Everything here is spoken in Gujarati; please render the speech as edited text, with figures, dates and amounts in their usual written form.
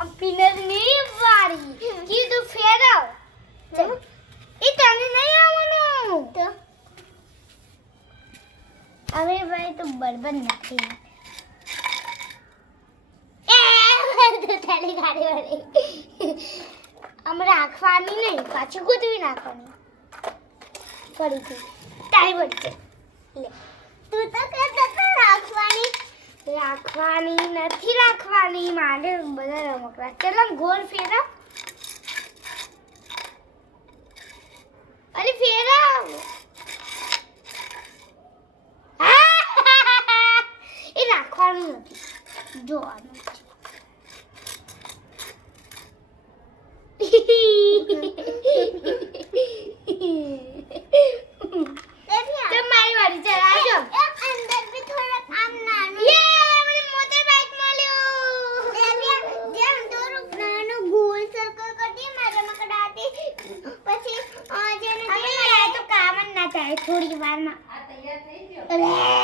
પિનર ની વારી કીધું ફેરવ ચલ એ તને નહીં આવવાનું તો હવે ભાઈ તો બરબર નાખી તો તારી ગાડી વાળી આમ રાખવાની નહીં પાછી ગોતવી નાખવાની ફરીથી તારી વચ્ચે લે તું તો કહેતો તો રાખવાની નથી રાખવાની મારે બધા રમકડા ચલો ગોળ ફેરવ અરે ફેરવ એ રાખવાનું નથી જોવાનું મારી વાળી ચલાવજો અંદર બી થોડુંક આમ નાનું મને મોટર બાઇક મળ્યો જેમ થોડુંક નાનું ગોળ સર્કલ કરી મારા મકડાથી પછી જેને તો કામ જ ના થાય થોડી વારમાં આ તૈયાર થઈ ગયો અરે